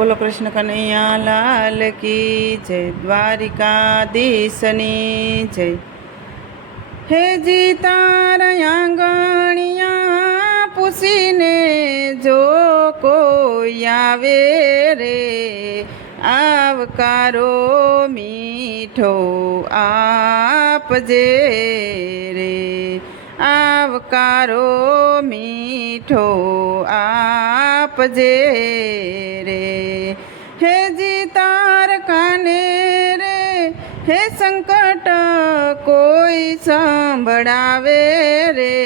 બોલો કૃષ્ણ કનૈયા લાલ કી જય, દ્વારિકાધીશની જય। હે જી તારા આંગણિયા પૂછીને જો કોઈ આવે રે, આવકારો મીઠો આપજે રે, આવકારો મીઠો આપજે રે। હે જી તાર કાને રે, હે સંકટ કોઈ સંભળાવે રે,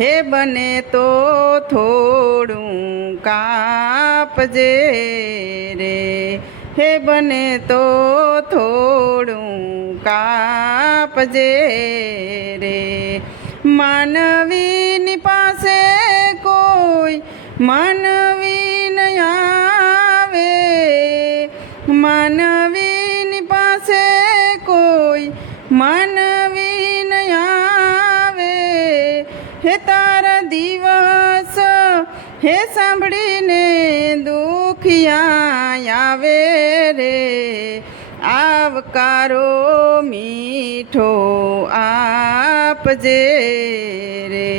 હે બને તો થોડું કાપજે રે, હે બને તો થોડું કાપજે રે। માનવીની પાસે કોઈ માનવી ન આવે, માનવીની પાસે કોઈ માનવી ન આવે, હે તારા દિવસ હે સાંભળીને દુખિયા આવે રે, આવકારો મીઠો આપજે રે,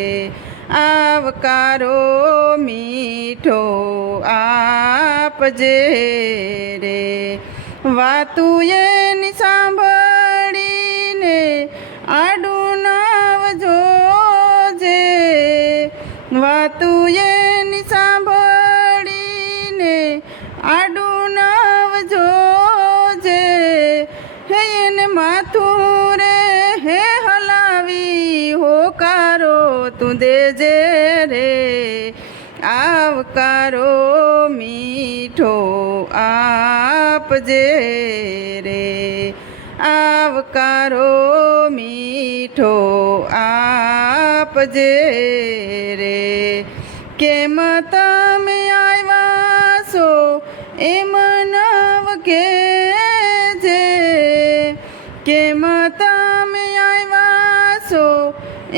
આવકારો મીઠો આપજે રે। વાતું એની સાંભળીને આડું નવજોજે, વાતું એની સાંભળીને આડું નવજોજે, હે એને માથું રે હે હલાવી હોકારો તું દેજે રે, આવકારો મીઠો આપજે રે, આવકારો મીઠો આપજે રે। કેમ તમે આવ્યા છો એમ નવ કેજે, કેમ તમે આવ્યા છો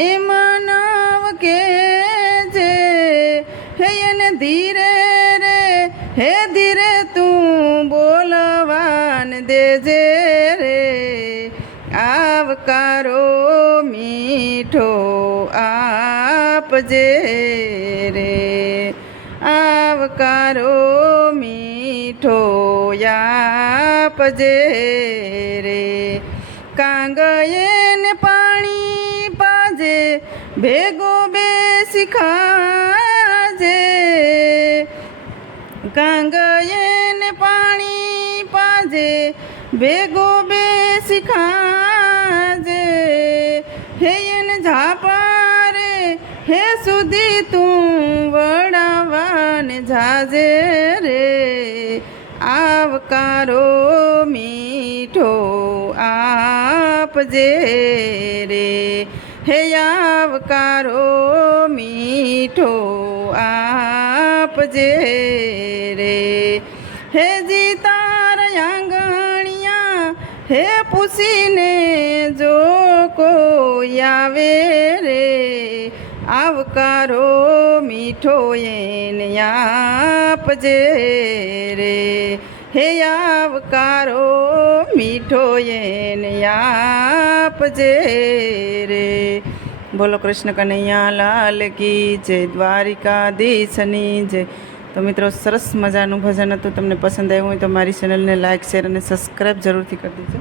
એમ નવ કેજે, હે એને ધીરે રે હે ધીરે તું બોલવાન દેજે રે, આવકારો મીઠો આપજે રે, આવકારો મીઠો આપજે રે। કાંગયે પાણી પાજે ભેગો બેસી ખાજે, કાંગયે પાણી પાજે ભેગો બેસી ખાજે, હે એને ઝાપા રે હે સુધી તું વડાવાને જાજે રે, આવકારો મીઠો આપજે રે, હે આવકારો મીઠો આપજે રે। હે જી તારા આંગણિયા હે પૂછીને જો કોઈ આવે રે, આવકારો મીઠો એને આપજે રે, હે આવકારો મીઠો એને આપજે રે। બોલો કૃષ્ણ કનૈયા લાલ કી જય, દ્વારિકાધીશની જય। તો મિત્રો, સરસ મજાનું ભજન હતું। તમને પસંદ આવ્યું હોય તો મારી ચેનલને લાઇક શેર અને સબસ્ક્રાઈબ જરૂરથી કરી દેજો।